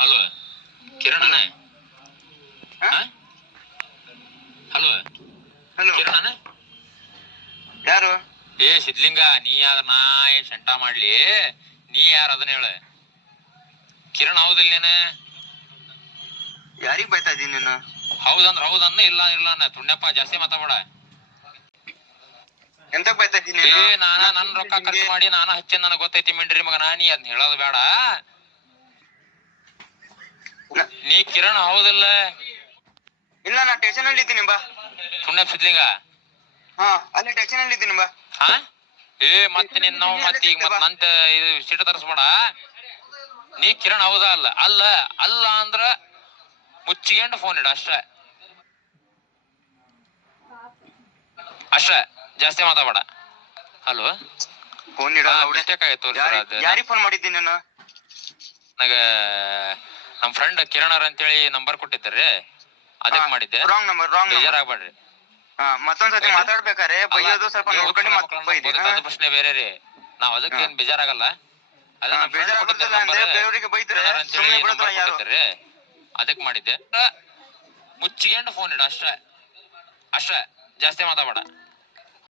Hello Kiran hello hello Kiran ಯಾರು? ಸಿದ್ಲಿಂಗ, ನೀ ಯಾರ? ನಾ ಏನ್ ಶಂಟ ಮಾಡ್ಲಿ? ನೀ ಯಾರ ಅದನ್ನ ಹೇಳ. ಕಿರಣ್ ಹೌದಿಲ್ಲ ನೀನ? ಯಾರಿಗ್ ಬೈತಾ ಇದೀನಿ ನೀನು? ಹೌದಂದ್ರ ಹೌದನ್ನ, ಇಲ್ಲ ಇಲ್ಲ ತುಣ್ಯಪ್ಪ ಜಾಸ್ತಿ ಮಾತಾಡ. ಎಂತಕ್ ಬೈತಾ ಇದೀನಿ? ನಾನ ನನ್ ರೊಕ್ಕ ಖರ್ಚು ಮಾಡಿ ನಾನ ಹಚ್ಚೇನ್, ನನಗ್ ಗೊತ್ತೈತಿ ಮಿಂಡ್ರಿ ಮಗ. ನೀ ಅದ್ನ ಹೇಳೋದು ಬೇಡ. ನೀ ಕಿರಣ್ ಹೌದಿಲ್ಲ? ಇಲ್ಲ, ನಾ ಟೇಷನ್ ಅಲ್ಲಿ ಇದ್ದೀನಿ ಬಾ. ತುಣ್ಯಪ್ಪ ಸಿದ್ಲಿಂಗ ಅಲ್ಲಿ ಟೇಷನ್ ಅಲ್ಲಿ ಇದ್ದೀನಿ ಬಾ. ಮತ್ತೆ ನಿನ್ ನಾವು ಮತ್ತೆ ಈಗ ನಂತ ಇದು ಸಿಟ್ಟು ತರಿಸ್ಬೇಡ. ನೀ ಕಿರಣ್ ಹೌದಾ? ಅಲ್ಲ ಅಲ್ಲ ಅಲ್ಲ ಅಂದ್ರ ಮುಚ್ಚಿಗೆಂಡು ಫೋನ್ ಇಡ ಅಷ್ಟ. ಜಾಸ್ತಿ ಮಾತಾಡ. ಹಲೋ, ಫೋನ್ ಇಡ. ಮಿಸ್ಟೇಕ್ ಆಯ್ತು. ಯಾರಿಗ್ ಫೋನ್ ಮಾಡಿದ್ದೀನಿ ನಾನು? ನನಗ ನಮ್ ಫ್ರೆಂಡ್ ಕಿರಣ್ ಅವ್ರ ಅಂತೇಳಿ ನಂಬರ್ ಕೊಟ್ಟಿದ್ದಾರ್ರಿ, ಅದಕ್ಕೆ ಮಾಡಿದ್ದೆ. Wrong number. ಬೇಜಾರಾಗ್ಬೇಡ್ರಿ. ಮತ್ತೊಂದ್ಸತಿ ಮಾತಾಡ್ಬೇಕಾರೆ ಬೈಯೋದು ಸ್ವಲ್ಪ ನೋಡ್ಕೊಂಡು ಅದು ಪ್ರಶ್ನೆ ಬೇರೆ ರೀ. ನಾವ್ ಅದಕ್ಕೆ ಏನ್ ಬೇಜಾರಾಗಲ್ಲ. ಅದಕ್ಕೆ ಮಾಡಿದ್ದೆ. ಮುಚ್ಚಿಗೆಂಡು ಫೋನ್ ಇಡ ಅಷ್ಟ. ಜಾಸ್ತಿ ಮಾತಾಡ.